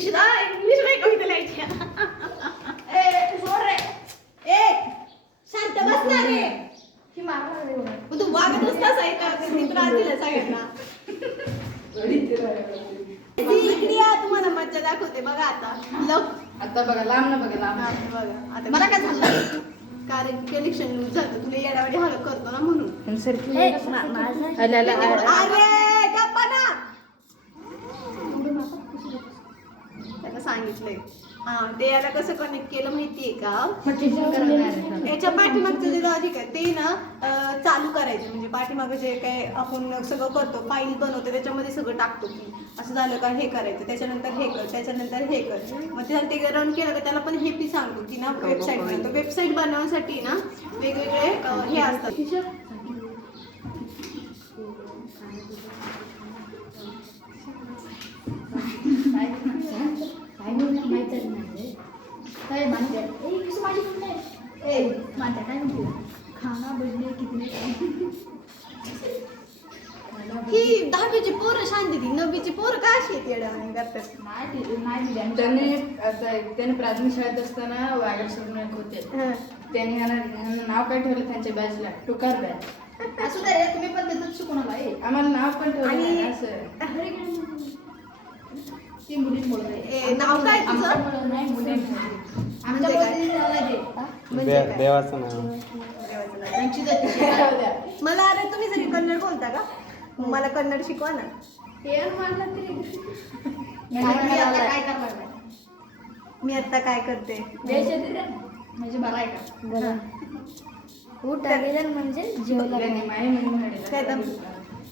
इंग्लिशला नाही कविता लिहायची. शांत बसणार रे. तू वागत असतास आहे का त्रास दिला सगळ्यांना. इकडे या, तुम्हाला मज्जा दाखवते बघा आता. आता बघा लांब ना बघा लांब बघा आता मला काय झालं कारण कलेक्शन लूज झालं. तुला येड्यावाडी हलक करतो ना म्हणून. अरे गप्पा ना. त्याला सांगितलंय ते याला कसं कनेक्ट केलं माहितीये का. याच्या पाठीमागचं जे लॉजिक आहे ते ना चालू करायचं. म्हणजे पाठीमागं जे काय आपण सगळं करतो फाईल बनवतो त्याच्यामध्ये सगळं टाकतो की असं झालं का हे करायचं, त्याच्यानंतर हे कर, त्याच्यानंतर हे कर. मग ते रन केलं का त्याला पण हे पी सांगतो की ना वेबसाईट बनवतो. वेबसाईट बनवण्यासाठी ना वेगवेगळे हे असतात. ही 10वीची पोरं शांती ती 9वीची पोरं का अशी आहेत येड्यावानी करतात. त्याने प्राथमिक शाळेत असताना वागड सर होते. त्यांनी नाव काय ठेवलं त्यांच्या बॅचला टुकार बॅच. असू दे रे, तुम्ही पण त्यातच शिकून आलाय. आम्हाला नाव पण ठेवलं असं. नाव काय तुझं? देवाचं नाव. मला अरे तुम्ही जरी कन्नड बोलता का मला कन्नड शिकवा ना. मी आता काय करते म्हणजे बरं आहे का म्हणजे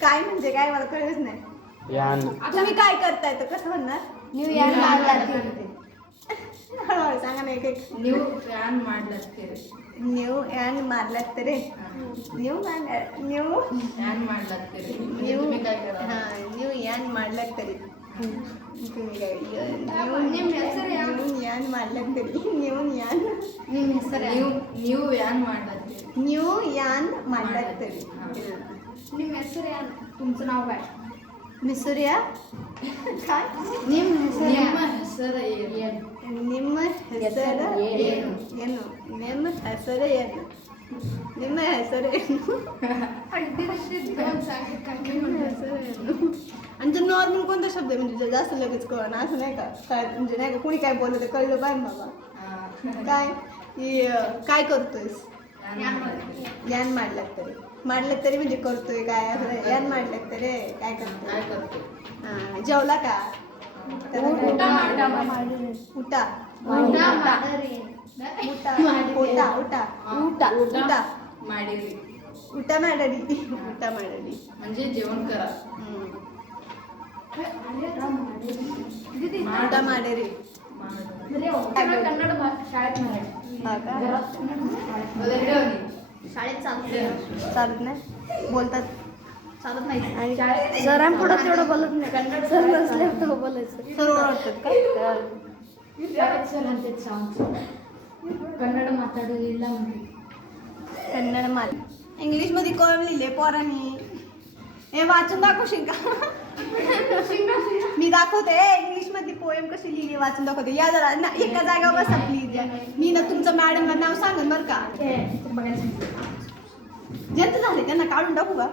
काय म्हणजे काय मला कळलंच नाही. तुम्ही काय करताय तर कसं म्हणणार. न्यू यार सांगा ना एक न्यू यान मारलात न्यू अँड मारलात तरे न्यू यान मारलात न्यू तुम्ही काय करा न्यू यान मारलात तरी तुम्ही काय न्यू यान मारलात तरी न्यू यान मारलात तरी. तुमचं नाव काय. मिसुर्या काय निम ಹೆಸರ ಏನು ನಿಮ್ಮ ಹೆಸರು ಏನು ನಿಮ್ಮ ಹೆಸರು ಏನು आणि जर नॉर्मल कोणता शब्द आहे म्हणजे जास्त लगेच कळणं असं नाही का. काय म्हणजे नाही का कोणी काय बोललं ते कळलं पाहिजे बाबा. काय की काय करतोयस यान मारलात तरी म्हणजे करतोय काय असं यान मारलात तरी काय करतोय जेवला का उठा माडली म्हणजे जेवण करा. उठा माडेरी कन्नड शाळेत शाळेत चालत नाही बोलतात चालत नाही. सरांपुढं तेवढं बोलत नाही. कन्नड सर नसल्यावर तेव्हा बोलायचं. सर ओळखतात का कन्नड माताडलिಲ್ಲ कन्नड माल इंग्लिश मध्ये कॉलम लिहिले पोरांनी. हे वाचून दाखवशील का. मी दाखवते इंग्लिश मध्ये पोएम कशी लिहिली वाचून दाखवते. या जरा ना एका जागेवर बसा प्लीज. मी ना तुमचं मॅडमला नाव सांगेन बरं का. ज्यांचं झाले त्यांना काढून टाकू का.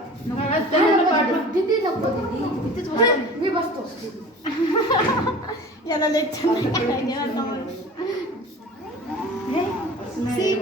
मी बसतो. याला लेक्चर नाही.